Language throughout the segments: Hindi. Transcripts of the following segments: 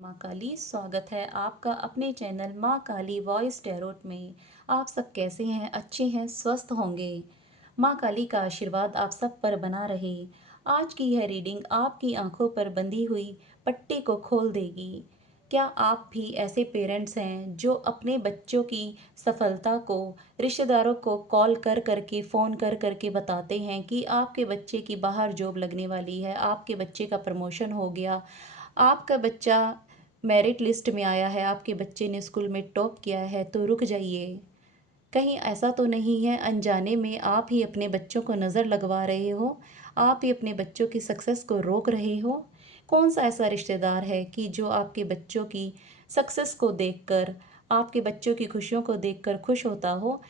माँ काली स्वागत है आपका अपने चैनल माँ काली वॉइस टैरोट में। आप सब कैसे हैं? अच्छे हैं, स्वस्थ होंगे। माँ काली का आशीर्वाद आप सब पर बना रहे। आज की यह रीडिंग आपकी आंखों पर बंधी हुई पट्टी को खोल देगी। क्या आप भी ऐसे पेरेंट्स हैं जो अपने बच्चों की सफलता को रिश्तेदारों को कॉल कर करके फ़ोन कर करके बताते हैं कि आपके बच्चे की बाहर जॉब लगने वाली है, आपके बच्चे का प्रमोशन हो गया, आपका बच्चा मेरिट लिस्ट में आया है, आपके बच्चे ने स्कूल में टॉप किया है, तो रुक जाइए। कहीं ऐसा तो नहीं है अनजाने में आप ही अपने बच्चों को नज़र लगवा रहे हो, आप ही अपने बच्चों की सक्सेस को रोक रहे हो? कौन सा ऐसा रिश्तेदार है कि जो आपके बच्चों की सक्सेस को देखकर, आपके बच्चों की खुशियों को देखकर खुश होता हो?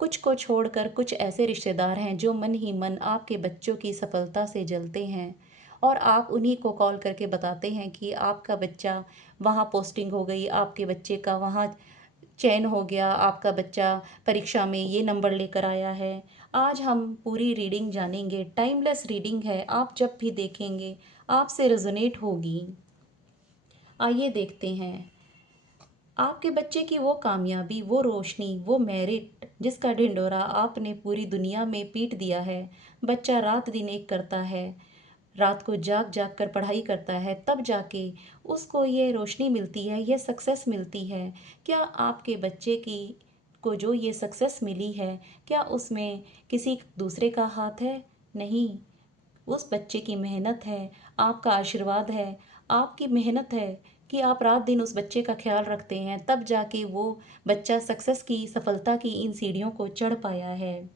कुछ को छोड़कर कुछ ऐसे रिश्तेदार हैं जो मन ही मन आपके बच्चों की सफलता से जलते हैं और आप उन्हीं को कॉल करके बताते हैं कि आपका बच्चा वहाँ पोस्टिंग हो गई, आपके बच्चे का वहाँ चयन हो गया, आपका बच्चा परीक्षा में ये नंबर लेकर आया है। आज हम पूरी रीडिंग जानेंगे। टाइमलेस रीडिंग है, आप जब भी देखेंगे आपसे रेजोनेट होगी। आइए देखते हैं। आपके बच्चे की वो कामयाबी, वो रोशनी, वो मेरिट जिसका ढिंढोरा आपने पूरी दुनिया में पीट दिया है। बच्चा रात दिन एक करता है, रात को जाग जाग कर पढ़ाई करता है, तब जाके उसको ये रोशनी मिलती है, ये सक्सेस मिलती है। क्या आपके बच्चे की को जो ये सक्सेस मिली है, क्या उसमें किसी दूसरे का हाथ है? नहीं, उस बच्चे की मेहनत है, आपका आशीर्वाद है, आपकी मेहनत है कि आप रात दिन उस बच्चे का ख्याल रखते हैं, तब जाके वो बच्चा सक्सेस की, सफलता की इन सीढ़ियों को चढ़ पाया है।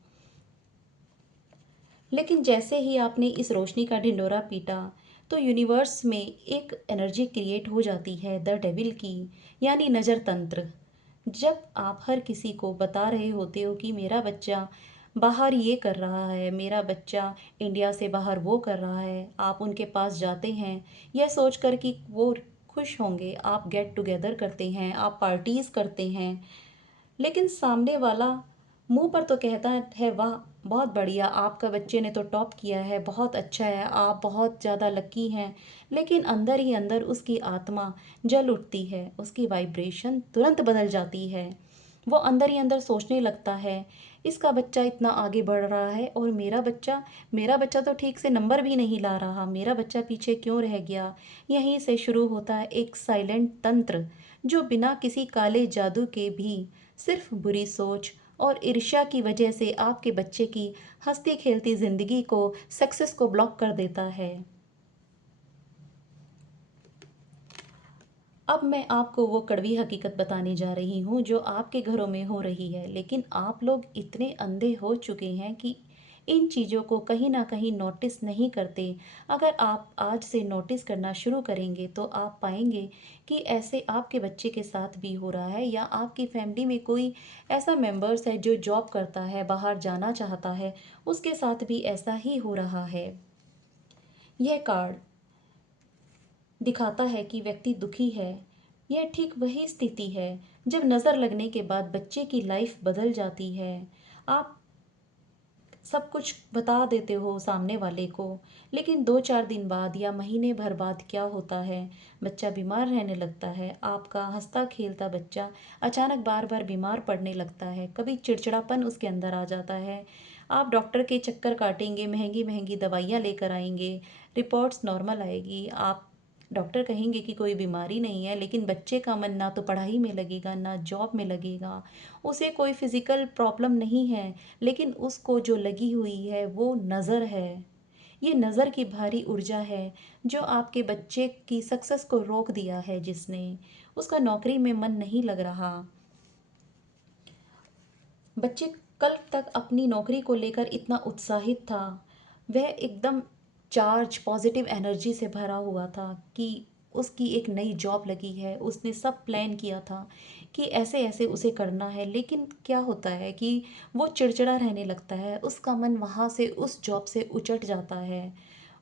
लेकिन जैसे ही आपने इस रोशनी का ढिंढोरा पीटा, तो यूनिवर्स में एक एनर्जी क्रिएट हो जाती है द डेविल की, यानी नज़र तंत्र। जब आप हर किसी को बता रहे होते हो कि मेरा बच्चा बाहर ये कर रहा है, मेरा बच्चा इंडिया से बाहर वो कर रहा है, आप उनके पास जाते हैं यह सोचकर कि वो खुश होंगे, आप गेट टुगेदर करते हैं, आप पार्टीज़ करते हैं, लेकिन सामने वाला मुंह पर तो कहता है वाह, बहुत बढ़िया, आपका बच्चे ने तो टॉप किया है, बहुत अच्छा है, आप बहुत ज़्यादा लकी हैं। लेकिन अंदर ही अंदर उसकी आत्मा जल उठती है, उसकी वाइब्रेशन तुरंत बदल जाती है। वो अंदर ही अंदर सोचने लगता है, इसका बच्चा इतना आगे बढ़ रहा है और मेरा बच्चा तो ठीक से नंबर भी नहीं ला रहा, मेरा बच्चा पीछे क्यों रह गया? यहीं से शुरू होता है एक साइलेंट तंत्र, जो बिना किसी काले जादू के भी सिर्फ बुरी सोच और ईर्ष्या की वजह से आपके बच्चे की हंसती खेलती जिंदगी को, सक्सेस को ब्लॉक कर देता है। अब मैं आपको वो कड़वी हकीकत बताने जा रही हूँ जो आपके घरों में हो रही है, लेकिन आप लोग इतने अंधे हो चुके हैं कि इन चीज़ों को कहीं ना कहीं नोटिस नहीं करते। अगर आप आज से नोटिस करना शुरू करेंगे तो आप पाएंगे कि ऐसे आपके बच्चे के साथ भी हो रहा है, या आपकी फैमिली में कोई ऐसा मेंबर्स है जो जॉब करता है, बाहर जाना चाहता है, उसके साथ भी ऐसा ही हो रहा है। यह कार्ड दिखाता है कि व्यक्ति दुखी है। यह ठीक वही स्थिति है जब नज़र लगने के बाद बच्चे की लाइफ बदल जाती है। आप सब कुछ बता देते हो सामने वाले को, लेकिन 2-4 दिन बाद या महीने भर बाद क्या होता है, बच्चा बीमार रहने लगता है। आपका हंसता खेलता बच्चा अचानक बार बार बीमार पड़ने लगता है, कभी चिड़चिड़ापन उसके अंदर आ जाता है। आप डॉक्टर के चक्कर काटेंगे, महंगी महंगी दवाइयाँ लेकर आएंगे, रिपोर्ट्स नॉर्मल आएगी, आप डॉक्टर कहेंगे कि कोई बीमारी नहीं है, लेकिन बच्चे का मन ना तो पढ़ाई में लगेगा ना जॉब में लगेगा। उसे कोई फिजिकल प्रॉब्लम नहीं है, लेकिन उसको जो लगी हुई है वो नज़र है। ये नज़र की भारी ऊर्जा है जो आपके बच्चे की सक्सेस को रोक दिया है, जिसने उसका नौकरी में मन नहीं लग रहा। बच्चे कल तक अपनी नौकरी को लेकर इतना उत्साहित था, वह एकदम चार्ज पॉजिटिव एनर्जी से भरा हुआ था कि उसकी एक नई जॉब लगी है, उसने सब प्लान किया था कि ऐसे ऐसे उसे करना है। लेकिन क्या होता है कि वो चिड़चिड़ा रहने लगता है, उसका मन वहाँ से उस जॉब से उचट जाता है।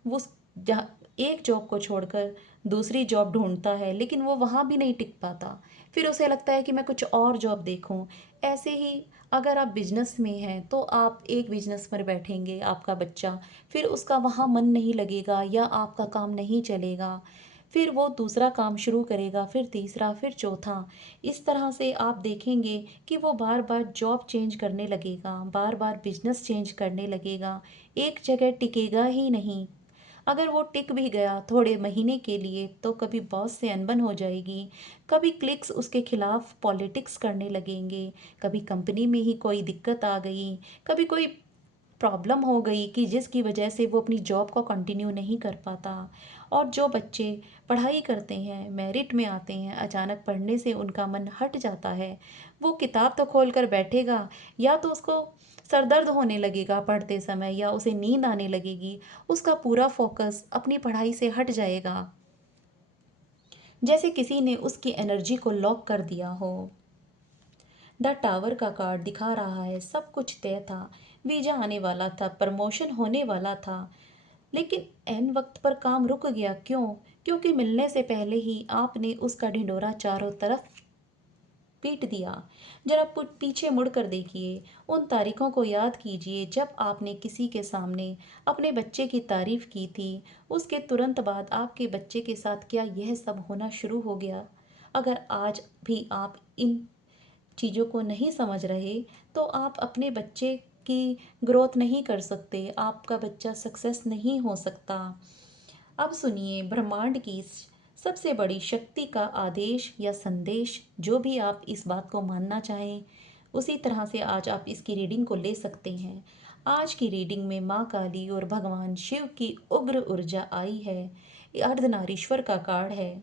वो जहाँ एक जॉब को छोड़कर दूसरी जॉब ढूंढता है, लेकिन वो वहाँ भी नहीं टिक पाता। फिर उसे लगता है कि मैं कुछ और जॉब देखूं। ऐसे ही अगर आप बिजनेस में हैं तो आप एक बिजनेस पर बैठेंगे, आपका बच्चा, फिर उसका वहाँ मन नहीं लगेगा या आपका काम नहीं चलेगा। फिर वो दूसरा काम शुरू करेगा, फिर तीसरा, फिर चौथा। इस तरह से आप देखेंगे कि वो बार बार जॉब चेंज करने लगेगा, बार बार बिजनेस चेंज करने लगेगा, एक जगह टिकेगा ही नहीं। अगर वो टिक भी गया थोड़े महीने के लिए तो कभी बॉस से अनबन हो जाएगी, कभी क्लिक्स उसके खिलाफ पॉलिटिक्स करने लगेंगे, कभी कंपनी में ही कोई दिक्कत आ गई, कभी कोई प्रॉब्लम हो गई कि जिसकी वजह से वो अपनी जॉब को कंटिन्यू नहीं कर पाता। और जो बच्चे पढ़ाई करते हैं, मेरिट में आते हैं, अचानक पढ़ने से उनका मन हट जाता है। वो किताब तो खोल कर बैठेगा, या तो उसको सरदर्द होने लगेगा पढ़ते समय, या उसे नींद आने लगेगी, उसका पूरा फोकस अपनी पढ़ाई से हट जाएगा, जैसे किसी ने उसकी एनर्जी को लॉक कर दिया हो। द टावर का कार्ड दिखा रहा है, सब कुछ तय था, वीजा आने वाला था, प्रमोशन होने वाला था, लेकिन ऐन वक्त पर काम रुक गया। क्यों? क्योंकि मिलने से पहले ही आपने उसका ढिंढोरा चारों तरफ पीट दिया। जरा पीछे मुड़कर देखिए, उन तारीखों को याद कीजिए जब आपने किसी के सामने अपने बच्चे की तारीफ की थी। उसके तुरंत बाद आपके बच्चे के साथ क्या यह सब होना शुरू हो गया? अगर आज भी आप इन चीज़ों को नहीं समझ रहे तो आप अपने बच्चे की ग्रोथ नहीं कर सकते, आपका बच्चा सक्सेस नहीं हो सकता। अब सुनिए, ब्रह्मांड की सबसे बड़ी शक्ति का आदेश या संदेश, जो भी आप इस बात को मानना चाहें, उसी तरह से आज आप इसकी रीडिंग को ले सकते हैं। आज की रीडिंग में माँ काली और भगवान शिव की उग्र ऊर्जा आई है। ये अर्धनारीश्वर का कार्ड है,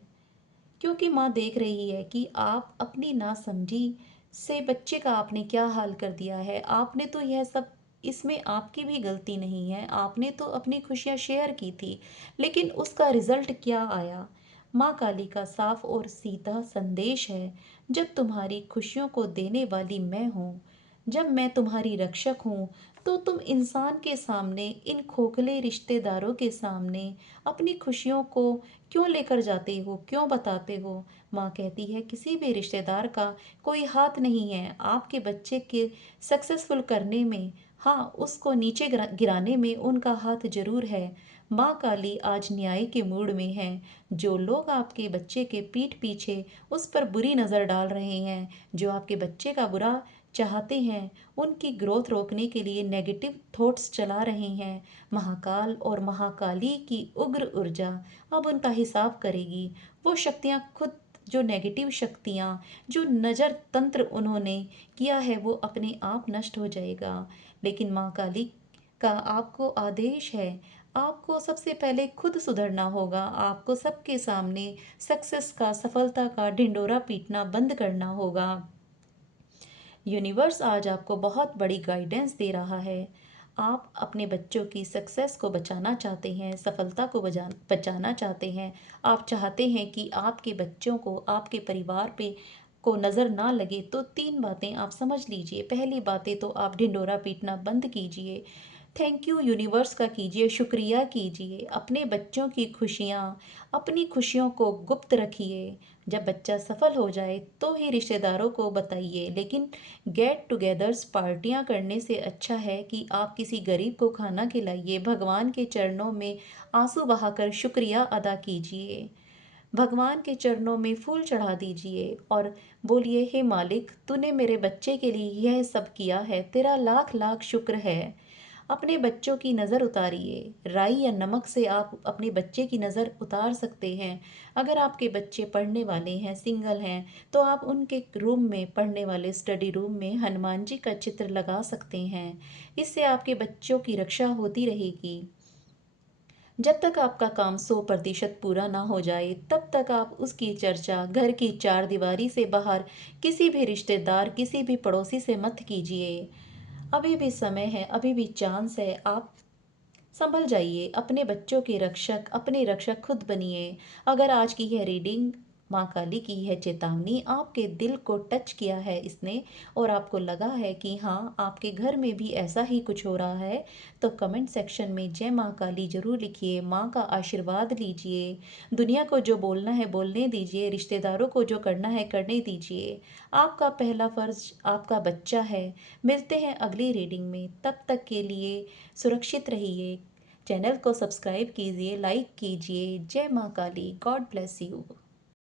क्योंकि माँ देख रही है कि आप अपनी नासमझी से बच्चे का आपने क्या हाल कर दिया है। आपने तो यह सब, इसमें आपकी भी गलती नहीं है, आपने तो अपनी खुशियाँ शेयर की थी, लेकिन उसका रिजल्ट क्या आया? माँ काली का साफ और सीधा संदेश है, जब तुम्हारी खुशियों को देने वाली मैं हूँ, जब मैं तुम्हारी रक्षक हूँ, तो तुम इंसान के सामने, इन खोखले रिश्तेदारों के सामने अपनी खुशियों को क्यों लेकर जाते हो, क्यों बताते हो? माँ कहती है किसी भी रिश्तेदार का कोई हाथ नहीं है आपके बच्चे के सक्सेसफुल करने में। हाँ, उसको नीचे गिराने में उनका हाथ जरूर है। माँ काली आज न्याय के मूड में है। जो लोग आपके बच्चे के पीठ पीछे उस पर बुरी नज़र डाल रहे हैं, जो आपके बच्चे का बुरा चाहते हैं, उनकी ग्रोथ रोकने के लिए नेगेटिव थॉट्स चला रहे हैं, महाकाल और महाकाली की उग्र ऊर्जा अब उनका हिसाब करेगी। वो शक्तियाँ खुद, जो नेगेटिव शक्तियाँ, जो नज़र तंत्र उन्होंने किया है, वो अपने आप नष्ट हो जाएगा। लेकिन माँ काली का आपको आदेश है, आपको सबसे पहले खुद सुधरना होगा, आपको सबके सामने सक्सेस का, सफलता का ढिंडोरा पीटना बंद करना होगा। यूनिवर्स आज आपको बहुत बड़ी गाइडेंस दे रहा है। आप अपने बच्चों की सक्सेस को बचाना चाहते हैं, सफलता को बचाना चाहते हैं। आप चाहते हैं कि आपके बच्चों को, आपके परिवार पे को नज़र ना लगे, तो तीन बातें आप समझ लीजिए। पहली बातें तो आप ढिंडोरा पीटना बंद कीजिए, थैंक यू यूनिवर्स का कीजिए, शुक्रिया कीजिए। अपने बच्चों की खुशियाँ, अपनी खुशियों को गुप्त रखिए। जब बच्चा सफल हो जाए तो ही रिश्तेदारों को बताइए, लेकिन गेट टुगेदर्स, पार्टियां करने से अच्छा है कि आप किसी गरीब को खाना खिलाइए। भगवान के चरणों में आंसू बहाकर शुक्रिया अदा कीजिए, भगवान के चरणों में फूल चढ़ा दीजिए और बोलिए, हे मालिक, तूने मेरे बच्चे के लिए यह सब किया है, तेरा लाख लाख शुक्र है। अपने बच्चों की नज़र उतारिए। राई या नमक से आप अपने बच्चे की नज़र उतार सकते हैं। अगर आपके बच्चे पढ़ने वाले हैं, सिंगल हैं, तो आप उनके रूम में, पढ़ने वाले स्टडी रूम में हनुमान जी का चित्र लगा सकते हैं। इससे आपके बच्चों की रक्षा होती रहेगी। जब तक आपका काम 100% पूरा ना हो जाए, तब तक आप उसकी चर्चा घर की चार दीवारी से बाहर किसी भी रिश्तेदार, किसी भी पड़ोसी से मत कीजिए। अभी भी समय है, अभी भी चांस है, आप संभल जाइए। अपने बच्चों के रक्षक, अपने रक्षक खुद बनिए। अगर आज की यह रीडिंग, माँ काली की है चेतावनी, आपके दिल को टच किया है इसने, और आपको लगा है कि हाँ, आपके घर में भी ऐसा ही कुछ हो रहा है, तो कमेंट सेक्शन में जय माँ काली जरूर लिखिए। माँ का आशीर्वाद लीजिए। दुनिया को जो बोलना है बोलने दीजिए, रिश्तेदारों को जो करना है करने दीजिए। आपका पहला फर्ज आपका बच्चा है। मिलते हैं अगली रीडिंग में, तब तक के लिए सुरक्षित रहिए। चैनल को सब्सक्राइब कीजिए, लाइक कीजिए। जय माँ काली। God bless you.